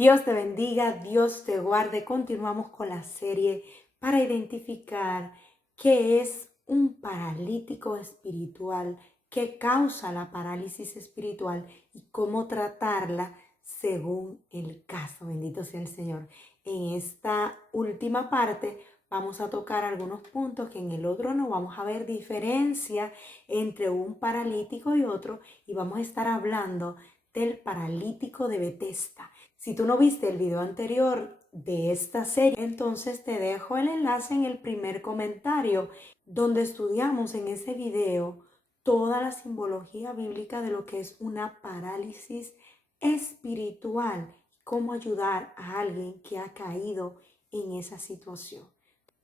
Dios te bendiga, Dios te guarde. Continuamos con la serie para identificar qué es un paralítico espiritual, qué causa la parálisis espiritual y cómo tratarla según el caso. Bendito sea el Señor. En esta última parte vamos a tocar algunos puntos que en el otro no vamos a ver diferencia entre un paralítico y otro, y vamos a estar hablando del paralítico de Betesda. Si tú no viste el video anterior de esta serie, entonces te dejo el enlace en el primer comentario, donde estudiamos en ese video toda la simbología bíblica de lo que es una parálisis espiritual, cómo ayudar a alguien que ha caído en esa situación.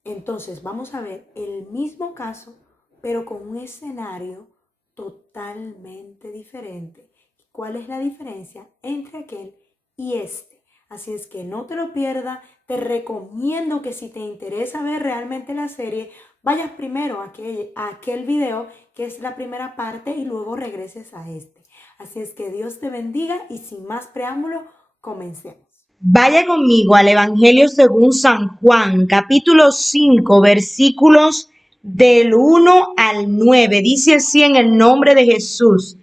Entonces vamos a ver el mismo caso, pero con un escenario totalmente diferente. ¿Cuál es la diferencia entre aquel y este? Así es que no te lo pierdas. Te recomiendo que si te interesa ver realmente la serie, vayas primero a aquel video que es la primera parte y luego regreses a este. Así es que Dios te bendiga y sin más preámbulo, comencemos. Vaya conmigo al Evangelio según San Juan, capítulo 5, versículos del 1 al 9. Dice así en el nombre de Jesús.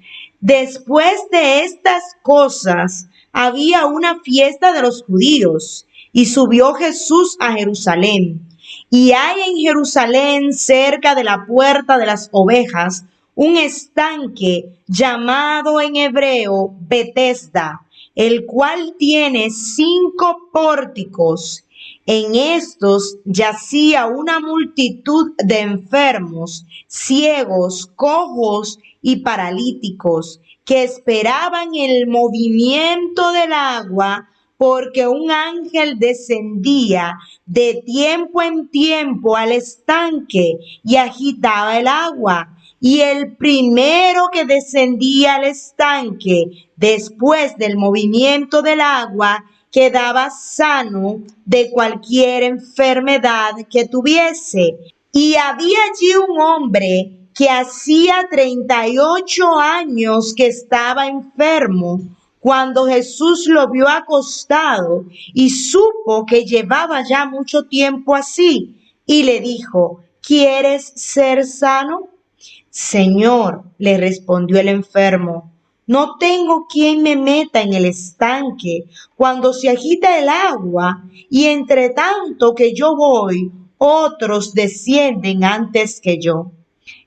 Después de estas cosas, había una fiesta de los judíos y subió Jesús a Jerusalén. Y hay en Jerusalén, cerca de la puerta de las ovejas, un estanque llamado en hebreo Betesda, el cual tiene 5 pórticos. En estos yacía una multitud de enfermos, ciegos, cojos y paralíticos, que esperaban el movimiento del agua, porque un ángel descendía de tiempo en tiempo al estanque y agitaba el agua. Y el primero que descendía al estanque después del movimiento del agua quedaba sano de cualquier enfermedad que tuviese. Y había allí un hombre que hacía 38 años que estaba enfermo. Cuando Jesús lo vio acostado y supo que llevaba ya mucho tiempo así, y le dijo: ¿Quieres ser sano? Señor, le respondió el enfermo, no tengo quien me meta en el estanque cuando se agita el agua, y entre tanto que yo voy, otros descienden antes que yo.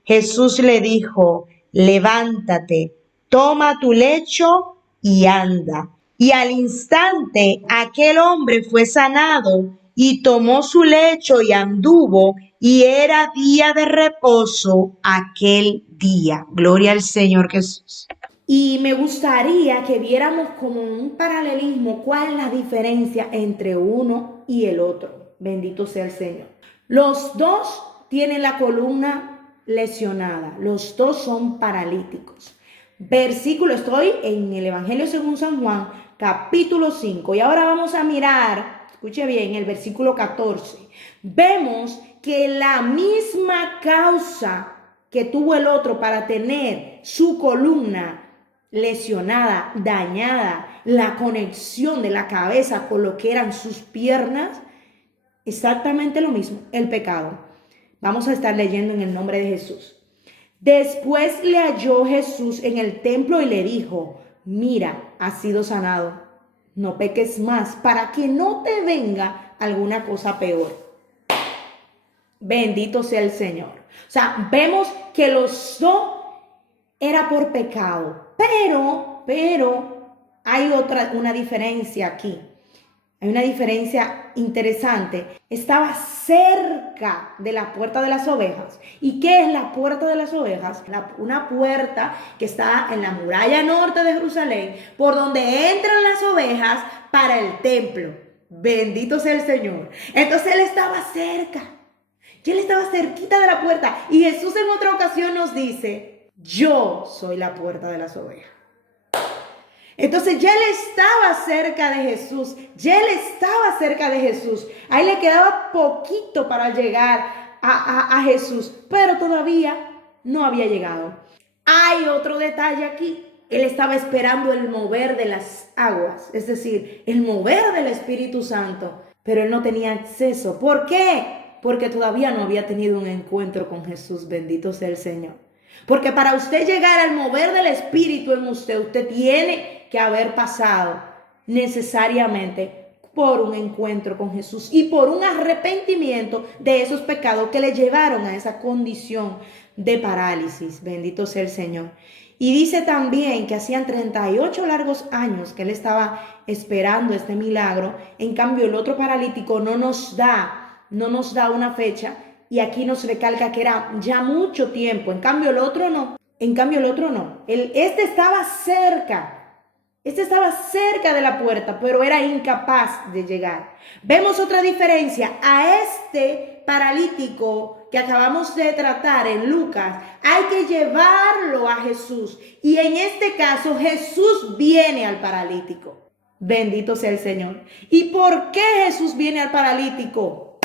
Jesús le dijo: levántate, toma tu lecho y anda. Y al instante aquel hombre fue sanado y tomó su lecho y anduvo, y era día de reposo aquel día. Gloria al Señor Jesús. Y me gustaría que viéramos como un paralelismo cuál es la diferencia entre uno y el otro. Bendito sea el Señor. Los dos tienen la columna lesionada. Los dos son paralíticos. Versículo, estoy en el Evangelio según San Juan, capítulo 5. Y ahora vamos a mirar, escuche bien, el versículo 14. Vemos que la misma causa que tuvo el otro para tener su columna lesionada, dañada, la conexión de la cabeza con lo que eran sus piernas, exactamente lo mismo, el pecado. Vamos a estar leyendo en el nombre de Jesús. Después le halló Jesús en el templo y le dijo: mira, has sido sanado, no peques más para que no te venga alguna cosa peor. Bendito sea el Señor. O sea, vemos que los dos era por pecado, pero hay una diferencia aquí. Hay una diferencia interesante. Estaba cerca de la puerta de las ovejas. ¿Y qué es la puerta de las ovejas? Una puerta que está en la muralla norte de Jerusalén, por donde entran las ovejas para el templo. Bendito sea el Señor. Entonces él estaba cerca. Y él estaba cerquita de la puerta. Y Jesús en otra ocasión nos dice: yo soy la puerta de las ovejas. Entonces ya él estaba cerca de Jesús, A él le quedaba poquito para llegar a Jesús, pero todavía no había llegado. Hay otro detalle aquí. Él estaba esperando el mover de las aguas, es decir, el mover del Espíritu Santo, pero él no tenía acceso. ¿Por qué? Porque todavía no había tenido un encuentro con Jesús. Bendito sea el Señor. Porque para usted llegar al mover del Espíritu en usted, usted tiene que haber pasado necesariamente por un encuentro con Jesús y por un arrepentimiento de esos pecados que le llevaron a esa condición de parálisis. Bendito sea el Señor. Y dice también que hacían 38 largos años que él estaba esperando este milagro. En cambio, el otro paralítico no nos da una fecha, y aquí nos recalca que era ya mucho tiempo. En cambio, el otro no. Este estaba cerca. Este estaba cerca de la puerta, pero era incapaz de llegar. Vemos otra diferencia. A este paralítico que acabamos de tratar en Lucas, hay que llevarlo a Jesús. Y en este caso, Jesús viene al paralítico. Bendito sea el Señor. ¿Y por qué Jesús viene al paralítico?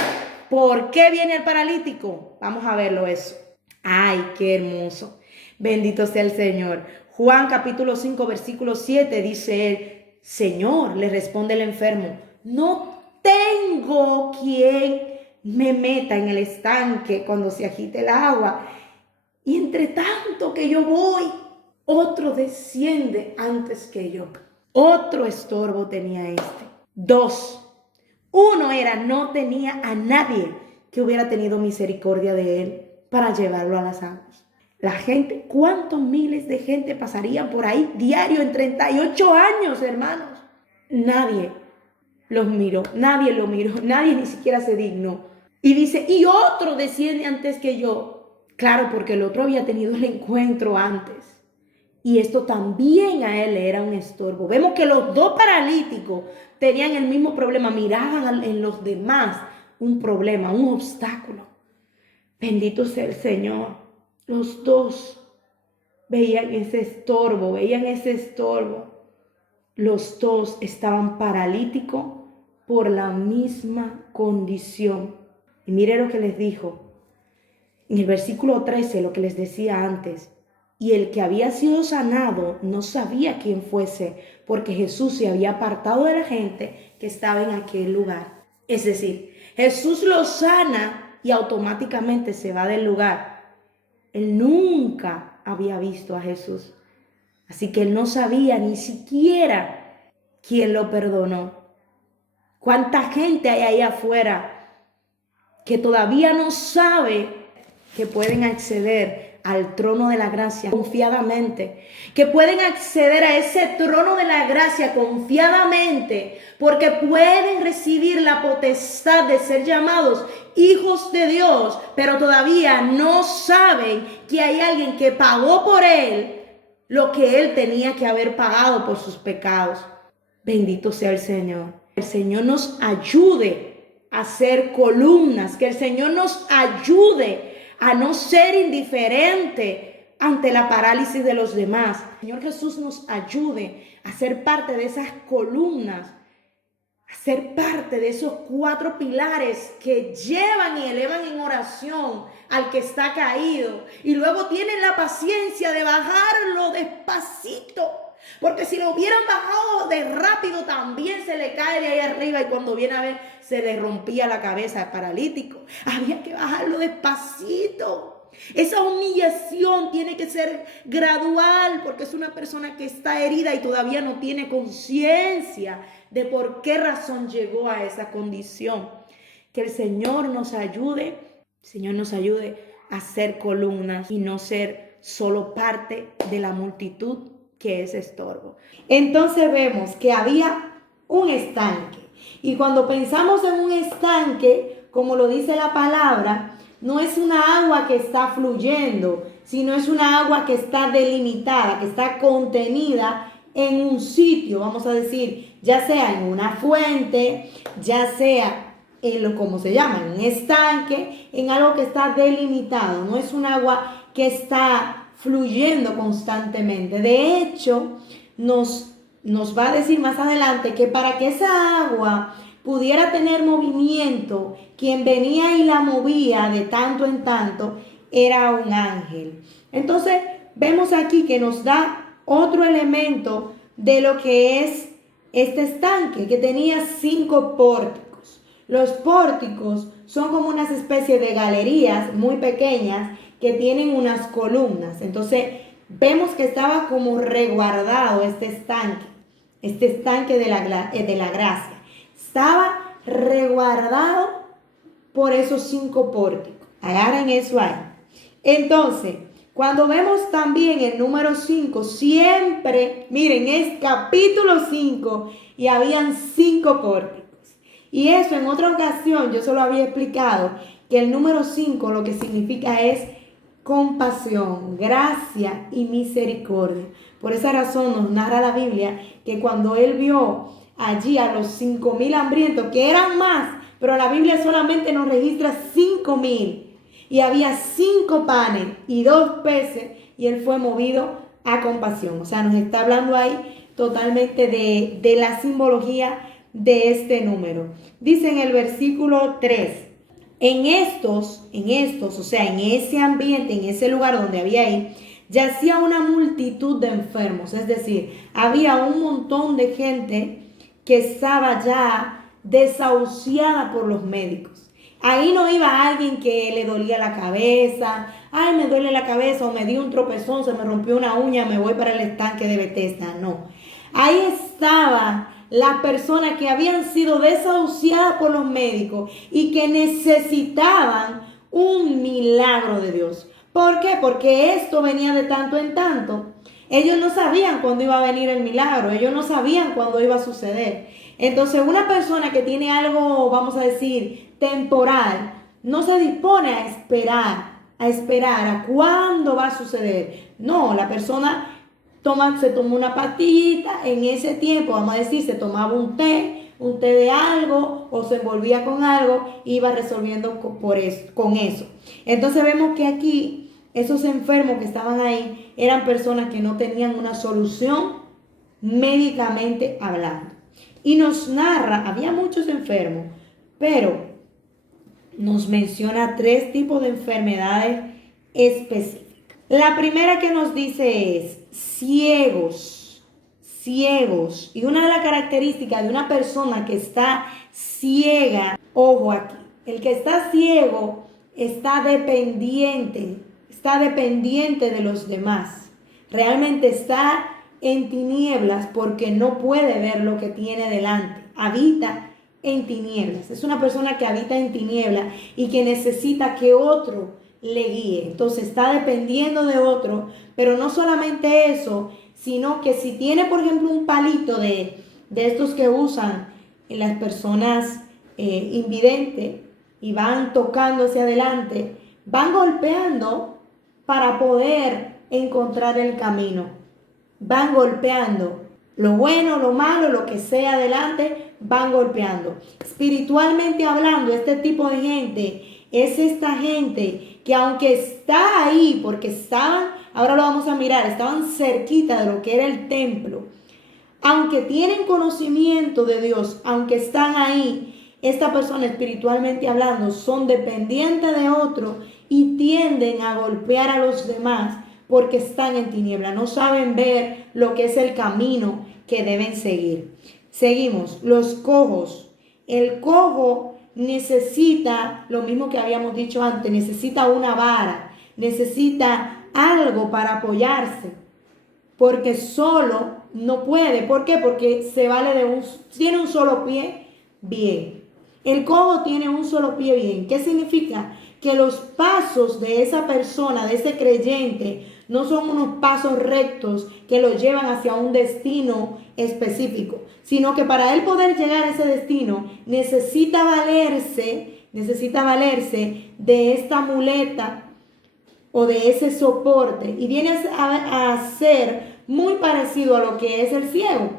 ¿Por qué viene al paralítico? Vamos a verlo eso. Ay, qué hermoso. Bendito sea el Señor. Juan capítulo 5, versículo 7 dice él: Señor, le responde el enfermo, no tengo quien me meta en el estanque cuando se agite el agua. Y entre tanto que yo voy, otro desciende antes que yo. Otro estorbo tenía este. 2. Uno era, no tenía a nadie que hubiera tenido misericordia de él para llevarlo a las aguas. La gente, ¿cuántos miles de gente pasarían por ahí diario en 38 años, hermanos? Nadie los miró, nadie lo miró, nadie ni siquiera se dignó. Y dice, y otro desciende antes que yo. Claro, porque el otro había tenido el encuentro antes. Y esto también a él era un estorbo. Vemos que los dos paralíticos tenían el mismo problema, miraban en los demás un problema, un obstáculo. Bendito sea el Señor. Los dos veían ese estorbo. Los dos estaban paralíticos por la misma condición. Y mire lo que les dijo en el versículo 13, lo que les decía antes. Y el que había sido sanado no sabía quién fuese, porque Jesús se había apartado de la gente que estaba en aquel lugar. Es decir, Jesús lo sana y automáticamente se va del lugar. Él nunca había visto a Jesús, así que él no sabía ni siquiera quién lo perdonó. ¿Cuánta gente hay ahí afuera que todavía no sabe que pueden acceder al trono de la gracia confiadamente? Que pueden acceder a ese trono de la gracia confiadamente porque pueden recibir la potestad de ser llamados hijos de Dios, pero todavía no saben que hay alguien que pagó por él lo que él tenía que haber pagado por sus pecados. Bendito sea el Señor. El Señor nos ayude a ser columnas, que el Señor nos ayude a no ser indiferente ante la parálisis de los demás. El Señor Jesús nos ayude a ser parte de esas columnas, a ser parte de esos 4 pilares que llevan y elevan en oración al que está caído. Y luego tienen la paciencia de bajarlo despacito. Porque si lo hubieran bajado de rápido, también se le cae de ahí arriba y cuando viene a ver, se le rompía la cabeza al paralítico. Había que bajarlo despacito. Esa humillación tiene que ser gradual porque es una persona que está herida y todavía no tiene conciencia de por qué razón llegó a esa condición. Que el Señor nos ayude a ser columnas y no ser solo parte de la multitud que es estorbo. Entonces vemos que había un estanque. Y cuando pensamos en un estanque, como lo dice la palabra, no es una agua que está fluyendo, sino es una agua que está delimitada, que está contenida en un sitio, vamos a decir, ya sea en una fuente, ya sea en lo como se llama, en un estanque, en algo que está delimitado. No es un agua que está fluyendo constantemente. De hecho, nos va a decir más adelante que para que esa agua pudiera tener movimiento, quien venía y la movía de tanto en tanto era un ángel. Entonces, vemos aquí que nos da otro elemento de lo que es este estanque, que tenía 5 pórticos. Los pórticos son como unas especies de galerías muy pequeñas que tienen unas columnas. Entonces vemos que estaba como resguardado este estanque de la gracia. Estaba resguardado por esos 5 pórticos. Agarren eso ahí. Entonces, cuando vemos también el número 5, siempre, miren, es capítulo 5 y habían 5 pórticos. Y eso en otra ocasión yo se lo había explicado, que el número 5 lo que significa es compasión, gracia y misericordia. Por esa razón nos narra la Biblia que cuando él vio allí a los 5,000 hambrientos, que eran más, pero la Biblia solamente nos registra 5,000, y había 5 panes y 2 peces, y él fue movido a compasión. O sea, nos está hablando ahí totalmente de la simbología de este número. Dice en el versículo 3, en estos, o sea, en ese ambiente, en ese lugar donde había ahí, yacía una multitud de enfermos. Es decir, había un montón de gente que estaba ya desahuciada por los médicos. Ahí no iba alguien que le dolía la cabeza, ay, me duele la cabeza, o me dio un tropezón, se me rompió una uña, me voy para el estanque de Bethesda. No. Ahí estaban las personas que habían sido desahuciadas por los médicos y que necesitaban un milagro de Dios. ¿Por qué? Porque esto venía de tanto en tanto. Ellos no sabían cuándo iba a venir el milagro, ellos no sabían cuándo iba a suceder. Entonces, una persona que tiene algo, vamos a decir, temporal, no se dispone a esperar a cuándo va a suceder. No, la persona se tomó una pastillita, en ese tiempo, vamos a decir, se tomaba un té de algo, o se envolvía con algo, iba resolviendo con eso. Entonces vemos que aquí, esos enfermos que estaban ahí, eran personas que no tenían una solución médicamente hablando. Y nos narra, había muchos enfermos, pero nos menciona 3 tipos de enfermedades específicas. La primera que nos dice es ciegos. Y una de las características de una persona que está ciega, ojo aquí, el que está ciego está dependiente de los demás. Realmente está en tinieblas porque no puede ver lo que tiene delante. Habita en tinieblas. Es una persona que habita en tinieblas y que necesita que otro le guíe. Entonces está dependiendo de otro, pero no solamente eso, sino que si tiene, por ejemplo, un palito de estos que usan las personas invidentes y van tocando hacia adelante, van golpeando para poder encontrar el camino. Van golpeando lo bueno, lo malo, lo que sea adelante, van golpeando. Espiritualmente hablando, este tipo de gente es esta gente que aunque está ahí, porque estaban, ahora lo vamos a mirar, estaban cerquita de lo que era el templo, aunque tienen conocimiento de Dios, aunque están ahí, esta persona espiritualmente hablando son dependientes de otro y tienden a golpear a los demás porque están en tiniebla, no saben ver lo que es el camino que deben seguir. Seguimos, los cojos. El cojo necesita, lo mismo que habíamos dicho antes, necesita una vara, necesita algo para apoyarse, porque solo no puede. ¿Por qué? Porque tiene un solo pie bien. El cojo tiene un solo pie bien. ¿Qué significa? Que los pasos de esa persona, de ese creyente, no son unos pasos rectos que lo llevan hacia un destino específico, sino que para él poder llegar a ese destino necesita valerse de esta muleta o de ese soporte, y viene a ser muy parecido a lo que es el ciego,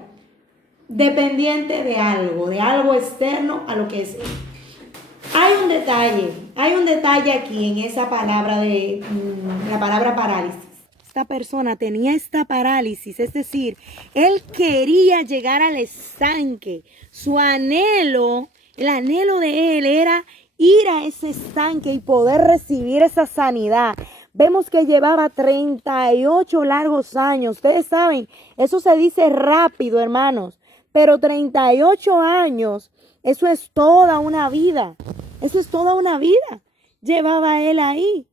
dependiente de algo externo a lo que es él. Hay un detalle aquí en esa palabra la palabra parálisis. Esta persona tenía esta parálisis, es decir, él quería llegar al estanque. Su anhelo, el anhelo de él era ir a ese estanque y poder recibir esa sanidad, Vemos que llevaba 38 largos años. Ustedes saben, eso se dice rápido, hermanos, pero 38 años, eso es toda una vida. Eso es toda una vida. Llevaba él ahí.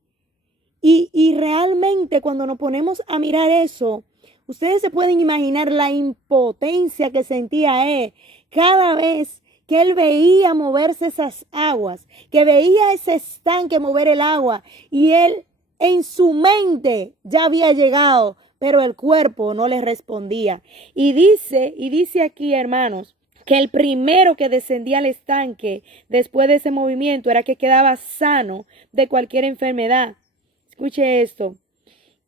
Y realmente cuando nos ponemos a mirar eso, ustedes se pueden imaginar la impotencia que sentía él cada vez que él veía moverse esas aguas, que veía ese estanque mover el agua, y él en su mente ya había llegado, pero el cuerpo no le respondía. Y dice aquí, hermanos, que el primero que descendía al estanque después de ese movimiento era que quedaba sano de cualquier enfermedad. Escuche esto.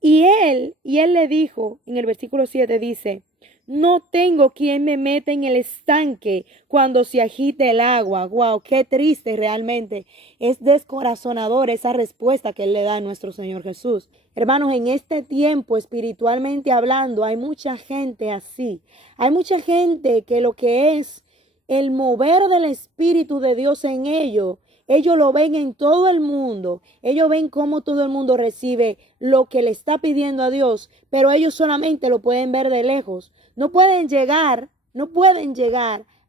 Y él le dijo, en el versículo 7 dice, no tengo quien me meta en el estanque cuando se agite el agua. Wow, qué triste realmente. Es descorazonador esa respuesta que él le da a nuestro Señor Jesús. Hermanos, en este tiempo, espiritualmente hablando, hay mucha gente así. Hay mucha gente que lo que es el mover del Espíritu de Dios en ellos lo ven en todo el mundo. Ellos ven cómo todo el mundo recibe lo que le está pidiendo a Dios, pero ellos solamente lo pueden ver de lejos. No pueden llegar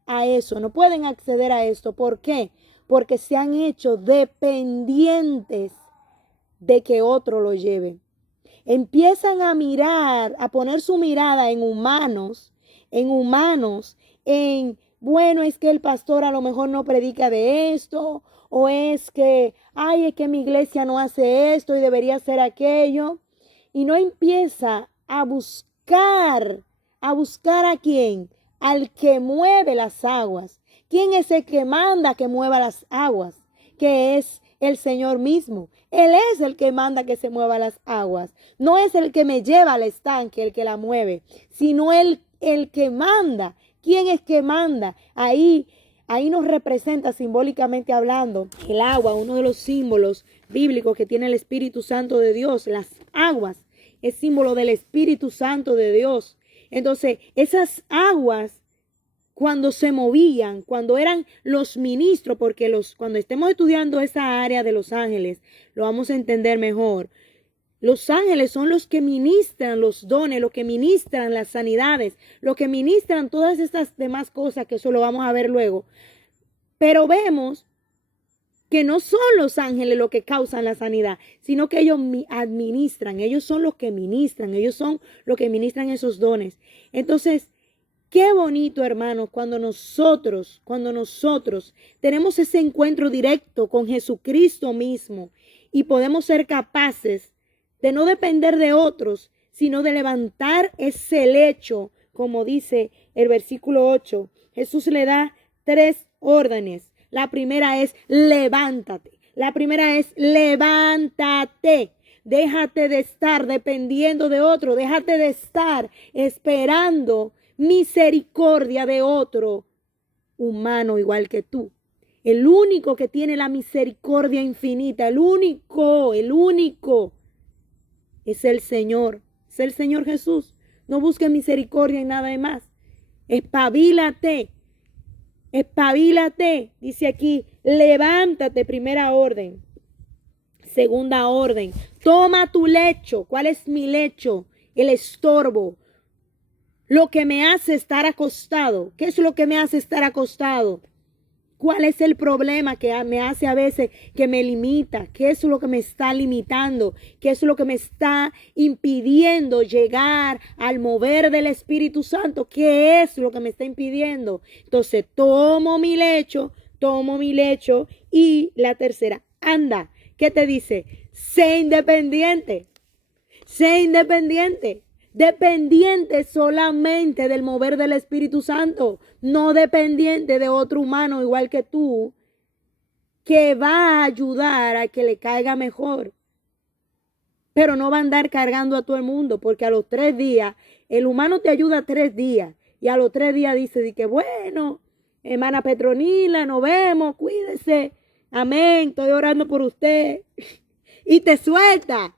a eso, no pueden acceder a esto. ¿Por qué? Porque se han hecho dependientes de que otro lo lleve. Empiezan a mirar, a poner su mirada en humanos, bueno, es que el pastor a lo mejor no predica de esto, o es que mi iglesia no hace esto y debería hacer aquello. Y no empieza a buscar a quién, al que mueve las aguas. ¿Quién es el que manda que mueva las aguas? Que es el Señor mismo. Él es el que manda que se muevan las aguas. No es el que me lleva al estanque el que la mueve, sino el que manda. ¿Quién es que manda? Ahí nos representa simbólicamente hablando el agua, uno de los símbolos bíblicos que tiene el Espíritu Santo de Dios. Las aguas es símbolo del Espíritu Santo de Dios. Entonces, esas aguas, cuando se movían, cuando eran los ministros, porque cuando estemos estudiando esa área de los ángeles, lo vamos a entender mejor. Los ángeles son los que ministran los dones, los que ministran las sanidades, los que ministran todas estas demás cosas, que eso lo vamos a ver luego. Pero vemos que no son los ángeles los que causan la sanidad, sino que ellos administran, ellos son los que ministran, ellos son los que ministran esos dones. Entonces, qué bonito, hermanos, cuando nosotros tenemos ese encuentro directo con Jesucristo mismo y podemos ser capaces de no depender de otros, sino de levantar ese lecho, como dice el versículo 8. Jesús le da 3 órdenes. La primera es levántate. Déjate de estar dependiendo de otro. Déjate de estar esperando misericordia de otro humano igual que tú. El único que tiene la misericordia infinita, el único es el Señor Jesús. No busques misericordia en nada más. Espabilate. Dice aquí, levántate, primera orden. Segunda orden, toma tu lecho. ¿Cuál es mi lecho? El estorbo. Lo que me hace estar acostado. ¿Qué es lo que me hace estar acostado? ¿Cuál es el problema que me hace a veces, que me limita? ¿Qué es lo que me está limitando? ¿Qué es lo que me está impidiendo llegar al mover del Espíritu Santo? ¿Qué es lo que me está impidiendo? Entonces, tomo mi lecho. Y la tercera, anda. ¿Qué te dice? Sé independiente. Dependiente solamente del mover del Espíritu Santo, no dependiente de otro humano igual que tú, que va a ayudar a que le caiga mejor. Pero no va a andar cargando a todo el mundo, porque a los 3 días, el humano te ayuda 3 días, y a los 3 días dice que bueno, hermana Petronila, nos vemos, cuídese, amén, estoy orando por usted. Y te suelta,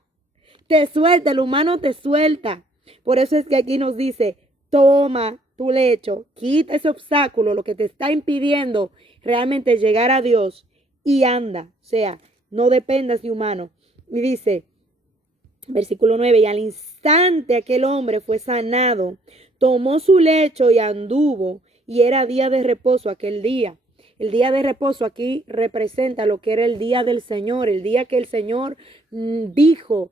el humano te suelta. Por eso es que aquí nos dice, toma tu lecho, quita ese obstáculo, lo que te está impidiendo realmente llegar a Dios, y anda. O sea, no dependas de humano. Y dice, Versículo 9, y al instante aquel hombre fue sanado, tomó su lecho y anduvo, y era día de reposo aquel día. El día de reposo aquí representa lo que era el día del Señor, el día que el Señor dijo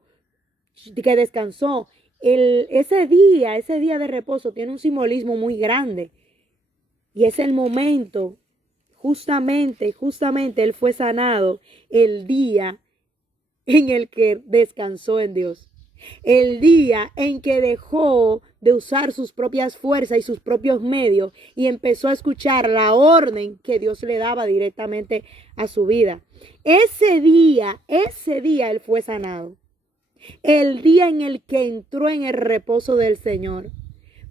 que descansó. Ese día de reposo tiene un simbolismo muy grande. Y es el momento, justamente él fue sanado el día en el que descansó en Dios. El día en que dejó de usar sus propias fuerzas y sus propios medios y empezó a escuchar la orden que Dios le daba directamente a su vida. Ese día él fue sanado. El día en el que entró en el reposo del Señor.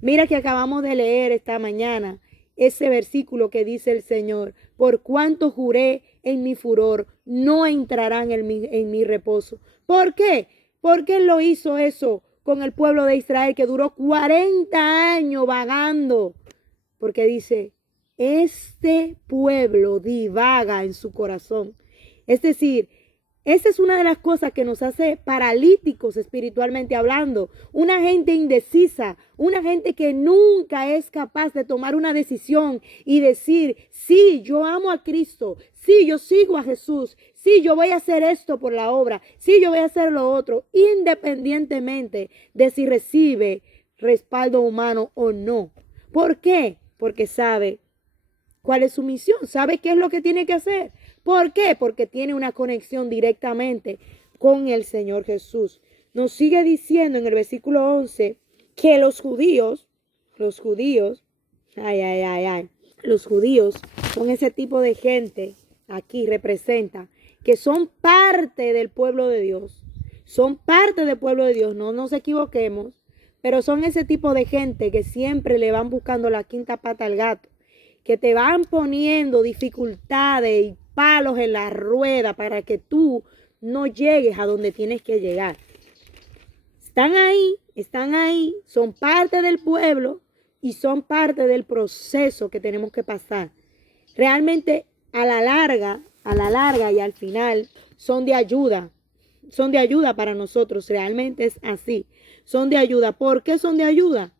Mira que acabamos de leer esta mañana ese versículo que dice el Señor: por cuanto juré en mi furor, no entrarán en mi reposo. ¿Por qué? Porque Él lo hizo eso con el pueblo de Israel, que duró 40 años vagando. Porque dice, este pueblo divaga en su corazón. Es decir, esa es una de las cosas que nos hace paralíticos espiritualmente hablando. Una gente indecisa, una gente que nunca es capaz de tomar una decisión y decir, sí, yo amo a Cristo, sí, yo sigo a Jesús, sí, yo voy a hacer esto por la obra, sí, yo voy a hacer lo otro, independientemente de si recibe respaldo humano o no. ¿Por qué? Porque sabe cuál es su misión, sabe qué es lo que tiene que hacer. ¿Por qué? Porque tiene una conexión directamente con el Señor Jesús. Nos sigue diciendo en el versículo 11 que los judíos los judíos son ese tipo de gente, aquí representa, que son parte del pueblo de Dios. Son parte del pueblo de Dios, no nos equivoquemos, pero son ese tipo de gente que siempre le van buscando la quinta pata al gato, que te van poniendo dificultades y palos en la rueda para que tú no llegues a donde tienes que llegar. Están ahí, son parte del pueblo y son parte del proceso que tenemos que pasar. Realmente a la larga y al final son de ayuda para nosotros, realmente es así, son de ayuda. ¿Por qué son de ayuda?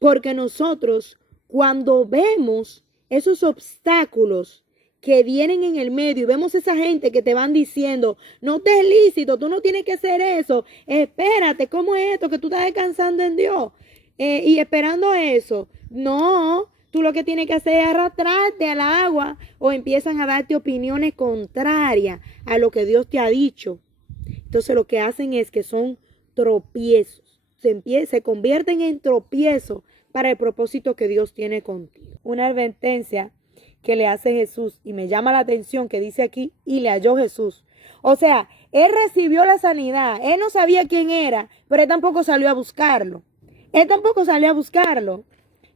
Porque nosotros, cuando vemos esos obstáculos que vienen en el medio y vemos esa gente que te van diciendo, no te es lícito, tú no tienes que hacer eso, espérate, ¿cómo es esto que tú estás descansando en Dios? Y esperando eso, no, tú lo que tienes que hacer es arrastrarte al agua, o empiezan a darte opiniones contrarias a lo que Dios te ha dicho. Entonces lo que hacen es que son tropiezos, se convierten en tropiezos para el propósito que Dios tiene contigo. Una advertencia que le hace Jesús, y me llama la atención que dice aquí, y le halló Jesús. O sea, él recibió la sanidad, él no sabía quién era, pero él tampoco salió a buscarlo.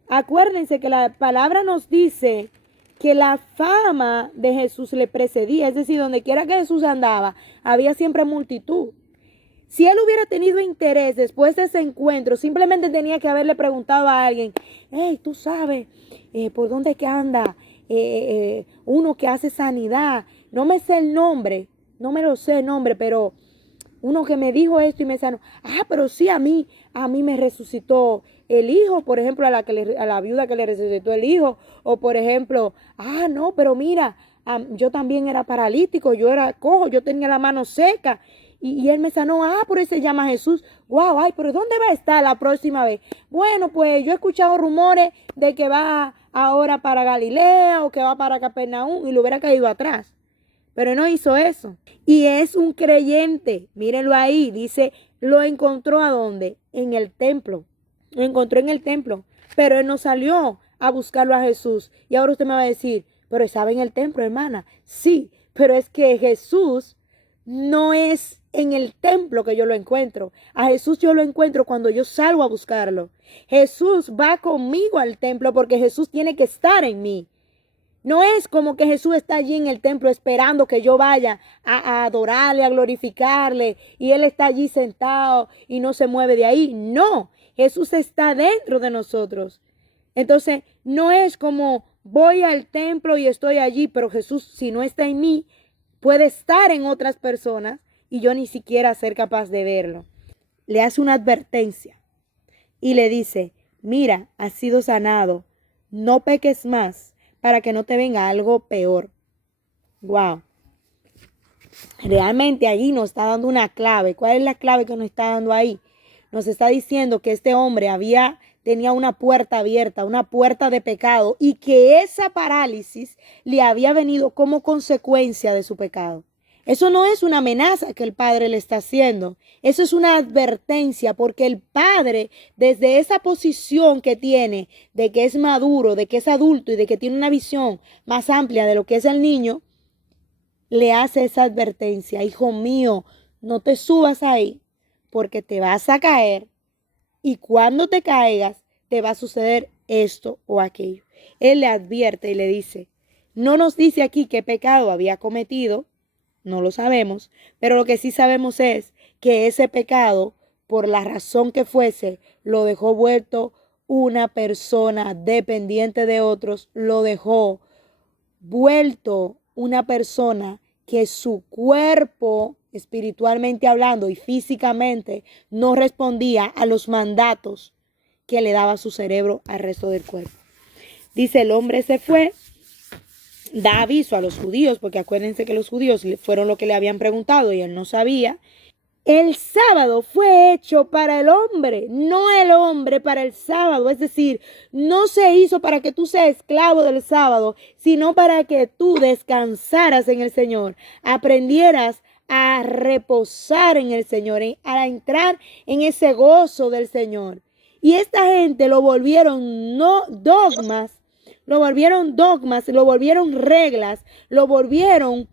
Acuérdense que la palabra nos dice que la fama de Jesús le precedía, es decir, donde quiera que Jesús andaba, había siempre multitud. Si él hubiera tenido interés después de ese encuentro, simplemente tenía que haberle preguntado a alguien, hey, tú sabes, ¿por dónde es que anda? Uno que hace sanidad, no me sé el nombre, no me lo sé el nombre, pero uno que me dijo esto y me sanó. Pero sí, a mí me resucitó el hijo, por ejemplo, a la viuda que le resucitó el hijo, o por ejemplo, no, pero mira, yo también era paralítico, yo era cojo, yo tenía la mano seca, y él me sanó. Por eso se llama Jesús. Wow, pero ¿dónde va a estar la próxima vez? Bueno, pues yo he escuchado rumores de que va ahora para Galilea o que va para Capernaum, y lo hubiera caído atrás. Pero no hizo eso. Y es un creyente. Mírenlo ahí. Dice, lo encontró ¿a dónde? En el templo. Lo encontró en el templo. Pero él no salió a buscarlo a Jesús. Y ahora usted me va a decir, pero estaba en el templo, hermana. Sí, pero es que Jesús no es en el templo que yo lo encuentro. A Jesús yo lo encuentro cuando yo salgo a buscarlo. Jesús va conmigo al templo porque Jesús tiene que estar en mí. No es como que Jesús está allí en el templo esperando que yo vaya a adorarle, a glorificarle, y Él está allí sentado y no se mueve de ahí. No, Jesús está dentro de nosotros. Entonces, no es como voy al templo y estoy allí, pero Jesús, si no está en mí, puede estar en otras personas y yo ni siquiera ser capaz de verlo. le hace una advertencia y le dice, mira, has sido sanado, no peques más para que no te venga algo peor. Wow. Realmente allí nos está dando una clave. ¿Cuál es la clave que nos está dando ahí? Nos está diciendo que este hombre tenía una puerta abierta, una puerta de pecado, y que esa parálisis le había venido como consecuencia de su pecado. Eso no es una amenaza que el Padre le está haciendo. Eso es una advertencia, porque el Padre, desde esa posición que tiene, de que es maduro, de que es adulto y de que tiene una visión más amplia de lo que es el niño, le hace esa advertencia. Hijo mío, no te subas ahí, porque te vas a caer, y cuando te caigas te va a suceder esto o aquello. Él le advierte y le dice, no nos dice aquí qué pecado había cometido, no lo sabemos, pero lo que sí sabemos es que ese pecado, por la razón que fuese, lo dejó vuelto una persona dependiente de otros, lo dejó vuelto una persona que su cuerpo, espiritualmente hablando y físicamente, no respondía a los mandatos que le daba su cerebro al resto del cuerpo. Dice, el hombre se fue, da aviso a los judíos, porque acuérdense que los judíos fueron los que le habían preguntado y él no sabía. El sábado fue hecho para el hombre, no el hombre para el sábado. Es decir, no se hizo para que tú seas esclavo del sábado, sino para que tú descansaras en el Señor, aprendieras a reposar en el Señor, a entrar en ese gozo del Señor. Y esta gente lo volvieron dogmas, lo volvieron reglas, lo volvieron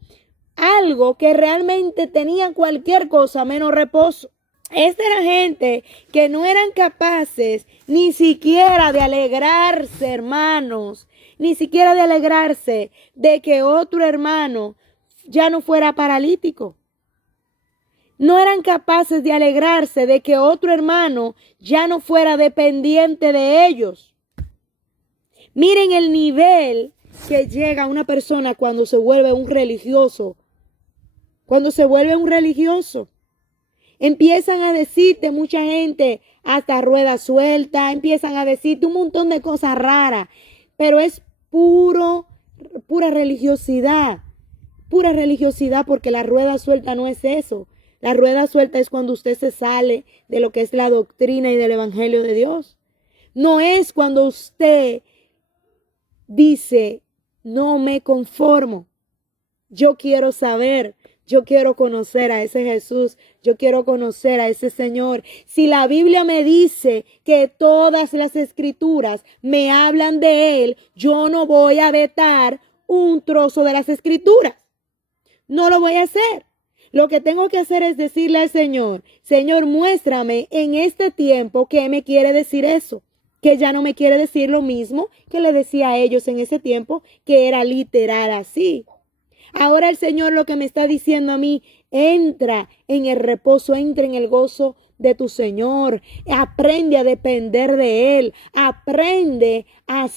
algo que realmente tenían cualquier cosa menos reposo. Esta era gente que no eran capaces ni siquiera de alegrarse, hermanos, ni siquiera de alegrarse de que otro hermano ya no fuera paralítico. No eran capaces de alegrarse de que otro hermano ya no fuera dependiente de ellos. Miren el nivel que llega una persona cuando se vuelve un religioso. Cuando se vuelve un religioso, empiezan a decirte mucha gente, hasta rueda suelta, empiezan a decirte un montón de cosas raras, pero es pura religiosidad, porque la rueda suelta no es eso. La rueda suelta es cuando usted se sale de lo que es la doctrina y del evangelio de Dios. No es cuando usted dice, no me conformo, yo quiero saber. Yo quiero conocer a ese Jesús. Yo quiero conocer a ese Señor. Si la Biblia me dice que todas las escrituras me hablan de Él, yo no voy a vetar un trozo de las escrituras. No lo voy a hacer. Lo que tengo que hacer es decirle al Señor, Señor, muéstrame en este tiempo qué me quiere decir eso. Que ya no me quiere decir lo mismo que le decía a ellos en ese tiempo, que era literal así. Ahora el Señor lo que me está diciendo a mí, entra en el reposo, entra en el gozo de tu Señor. Aprende a depender de Él. Aprende a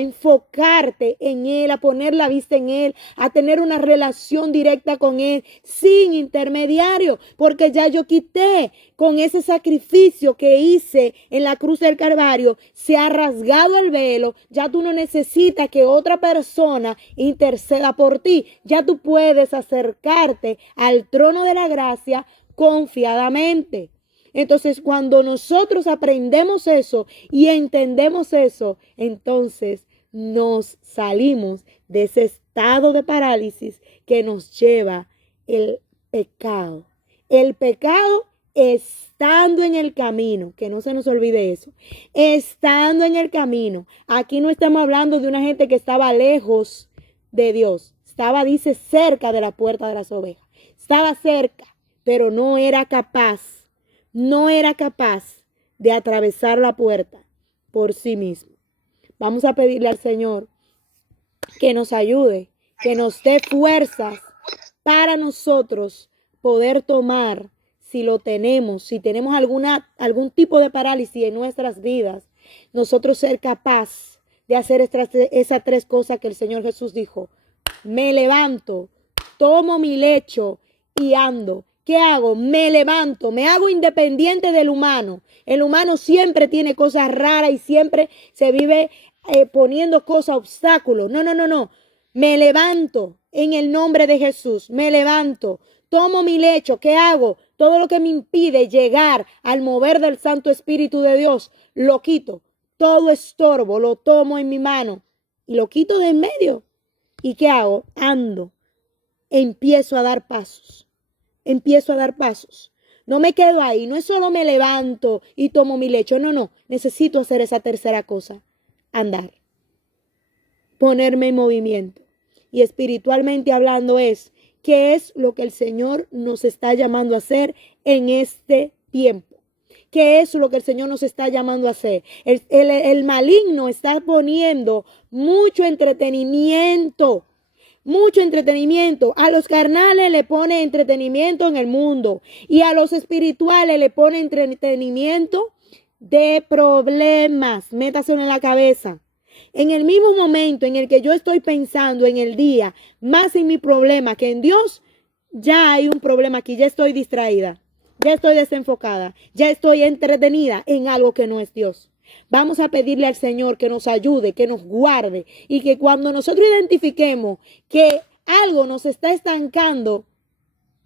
enfocarte en Él, a poner la vista en Él, a tener una relación directa con Él, sin intermediario, porque ya yo quité con ese sacrificio que hice en la cruz del Calvario, se ha rasgado el velo, ya tú no necesitas que otra persona interceda por ti, ya tú puedes acercarte al trono de la gracia confiadamente. Entonces, cuando nosotros aprendemos eso y entendemos eso, entonces nos salimos de ese estado de parálisis que nos lleva el pecado. El pecado estando en el camino, que no se nos olvide eso, estando en el camino. Aquí no estamos hablando de una gente que estaba lejos de Dios, dice, cerca de la puerta de las ovejas, estaba cerca, pero no era capaz de atravesar la puerta por sí mismo. Vamos a pedirle al Señor que nos ayude, que nos dé fuerzas para nosotros poder tomar, si tenemos algún tipo de parálisis en nuestras vidas, nosotros ser capaz de hacer esas tres cosas que el Señor Jesús dijo. Me levanto, tomo mi lecho y ando. ¿qué hago? Me levanto, me hago independiente del humano. El humano siempre tiene cosas raras y siempre se vive poniendo cosas, obstáculos. No, no, no, no. Me levanto en el nombre de Jesús. Me levanto. Tomo mi lecho. ¿Qué hago? Todo lo que me impide llegar al mover del Santo Espíritu de Dios, lo quito. Todo estorbo lo tomo en mi mano y lo quito de en medio. ¿Y qué hago? Ando. Empiezo a dar pasos. Empiezo a dar pasos. No me quedo ahí. No es solo me levanto y tomo mi lecho. No, no. Necesito hacer esa tercera cosa. Andar. Ponerme en movimiento. Y espiritualmente hablando es, ¿qué es lo que el Señor nos está llamando a hacer en este tiempo? ¿Qué es lo que el Señor nos está llamando a hacer? El maligno está poniendo mucho entretenimiento. Mucho entretenimiento. A los carnales le pone entretenimiento en el mundo. Y a los espirituales le pone entretenimiento de problemas. Métaselo en la cabeza. En el mismo momento en el que yo estoy pensando en el día, más en mi problema que en Dios, ya hay un problema aquí. Ya estoy distraída. Ya estoy desenfocada. Ya estoy entretenida en algo que no es Dios. Vamos a pedirle al Señor que nos ayude, que nos guarde y que cuando nosotros identifiquemos que algo nos está estancando,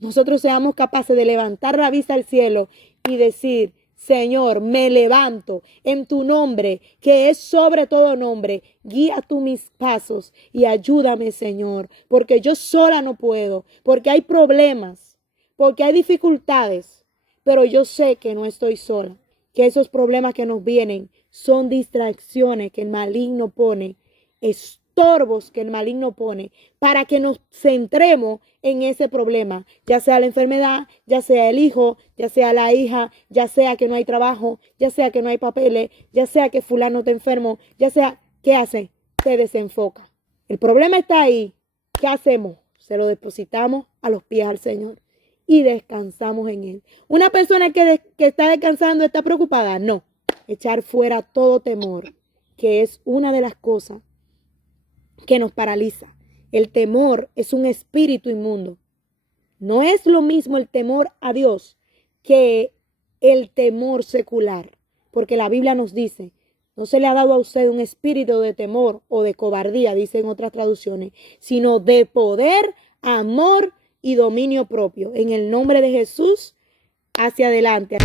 nosotros seamos capaces de levantar la vista al cielo y decir, Señor, me levanto en tu nombre, que es sobre todo nombre. Guía tú mis pasos y ayúdame, Señor, porque yo sola no puedo, porque hay problemas, porque hay dificultades, pero yo sé que no estoy sola, que esos problemas que nos vienen son distracciones que el maligno pone, estorbos que el maligno pone para que nos centremos en ese problema, ya sea la enfermedad, ya sea el hijo, ya sea la hija, ya sea que no hay trabajo, ya sea que no hay papeles, ya sea que fulano está enfermo, ya sea, ¿qué hace? Se desenfoca. El problema está ahí. ¿Qué hacemos? Se lo depositamos a los pies al Señor y descansamos en Él. Una persona que está descansando está preocupada. No, echar fuera todo temor, que es una de las cosas que nos paraliza. El temor es un espíritu inmundo. No es lo mismo el temor a Dios que el temor secular, porque la Biblia nos dice, no se le ha dado a usted un espíritu de temor o de cobardía, dicen otras traducciones, sino de poder, amor y dominio propio. En el nombre de Jesús, hacia adelante.